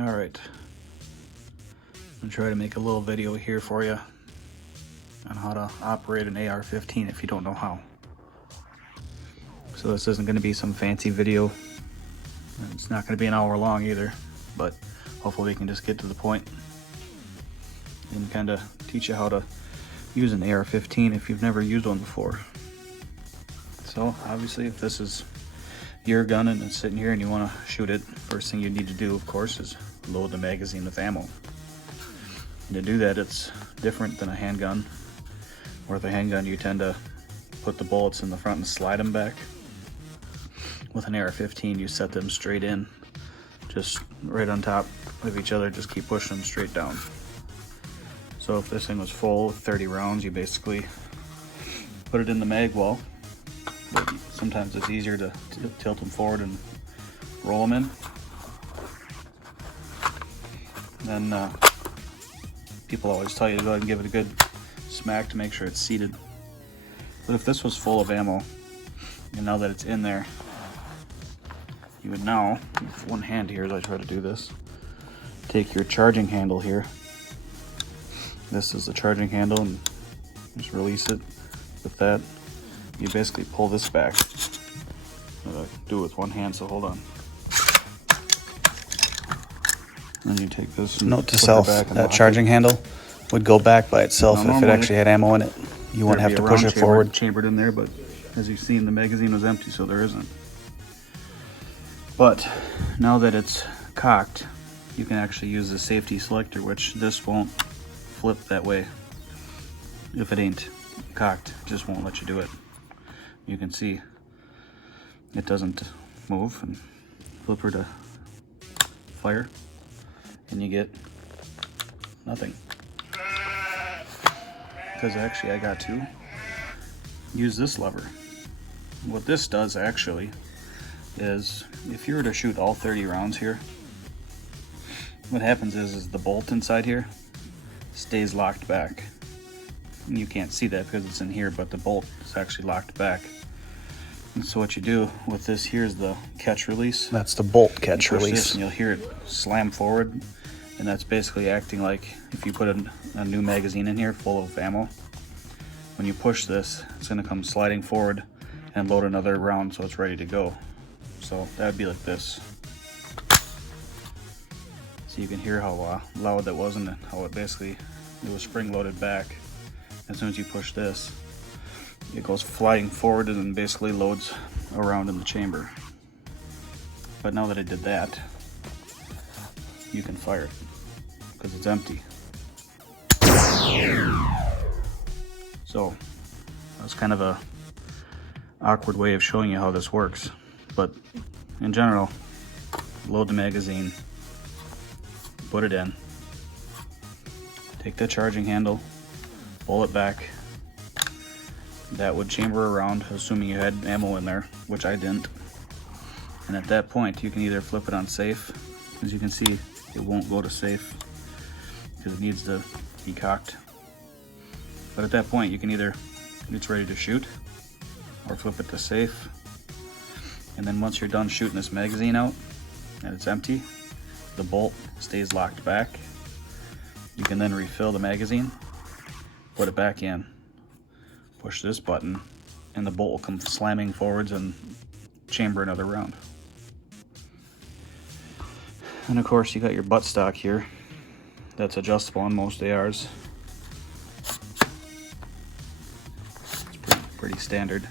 All right, I'm gonna try to make a little video here for you on how to operate an AR-15 if you don't know how. So this isn't gonna be some fancy video. It's not gonna be an hour long either, but hopefully we can just get to the point and kind of teach you how to use an AR-15 if you've never used one before. So obviously if this is your gun and it's sitting here and you want to shoot it, first thing you need to do, of course, is load the magazine with ammo. And to do that, it's different than a handgun. Where with a handgun you tend to put the bullets in the front and slide them back. With an AR-15 you set them straight in, just right on top of each other, just keep pushing them straight down. So if this thing was full of 30 rounds, you basically put it in the mag wall. Sometimes it's easier to tilt them forward and roll them in. Then people always tell you to go ahead and give it a good smack to make sure it's seated. But if this was full of ammo, and now that it's in there, you would now, with one hand here as I try to do this, take your charging handle here. This is the charging handle, and just release it with that. You basically pull this back. Do it with one hand, so hold on. Then you take this and note to self, that charging handle would go back by itself if it actually had ammo in it. You wouldn't have to push it forward. Chambered in there, but as you've seen, the magazine was empty, so there isn't. But now that it's cocked, you can actually use the safety selector, which this won't flip that way. If it ain't cocked, it just won't let you do it. You can see it doesn't move, and flip her to fire and you get nothing. Because actually I got to use this lever. What this does actually is, if you were to shoot all 30 rounds here, what happens is the bolt inside here stays locked back. And you can't see that because it's in here, but the bolt is actually locked back. And so what you do with this here is the catch release. That's the bolt catch release. And you'll hear it slam forward, and that's basically acting like if you put a new magazine in here full of ammo. When you push this, it's going to come sliding forward and load another round so it's ready to go. So that would be like this. So you can hear how loud that was, and how it was spring loaded back. As soon as you push this, it goes flying forward and then basically loads around in the chamber. But now that I did that, you can fire it because it's empty. So that's kind of a awkward way of showing you how this works, but in general, load the magazine, put it in, take the charging handle, pull it back. That would chamber around, assuming you had ammo in there, which I didn't. And at that point, you can either flip it on safe. As you can see, it won't go to safe because it needs to be cocked. But at that point, you can either, it's ready to shoot, or flip it to safe. And then once you're done shooting this magazine out and it's empty, the bolt stays locked back. You can then refill the magazine, put it back in, push this button, and the bolt will come slamming forwards and chamber another round. And of course you got your buttstock here that's adjustable on most ARs. It's pretty standard.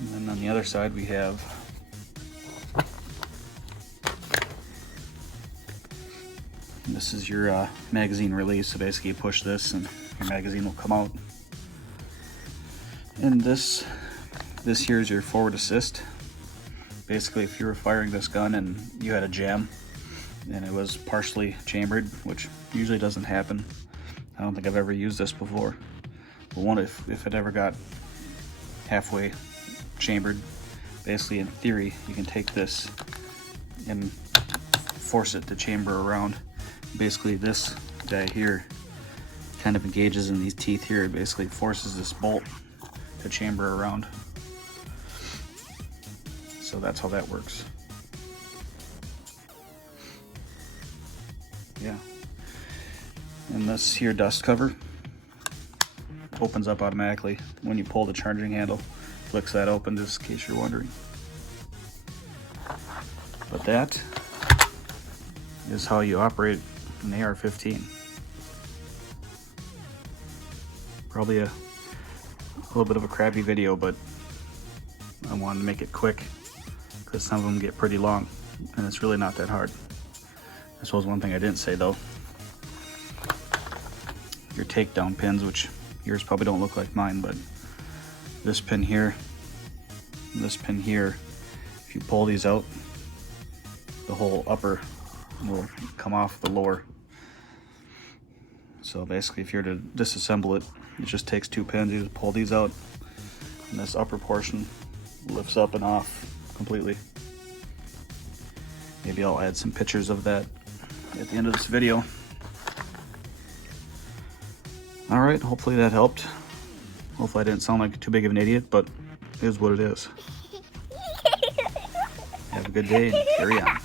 And then on the other side we have this is your magazine release. So basically you push this and your magazine will come out. And this here is your forward assist. Basically, if you were firing this gun and you had a jam and it was partially chambered, which usually doesn't happen. I don't think I've ever used this before. But if it ever got halfway chambered, basically in theory, you can take this and force it to chamber around. Basically this guy here kind of engages in these teeth here. It basically forces this bolt to chamber around. So that's how that works. yeah. And this here dust cover opens up automatically when you pull the charging handle. Flicks that open, just in case you're wondering. But that is how you operate an AR-15. Probably a little bit of a crappy video, but I wanted to make it quick because some of them get pretty long and it's really not that hard. I suppose one thing I didn't say though, your takedown pins, which yours probably don't look like mine, but this pin here, and this pin here, if you pull these out, the whole upper will come off the lower. So basically if you're to disassemble it, it just takes 2 pins. You just pull these out and this upper portion lifts up and off completely. Maybe I'll add some pictures of that at the end of this video. Alright, hopefully that helped. Hopefully I didn't sound like too big of an idiot, but it is what it is. Have a good day and carry on.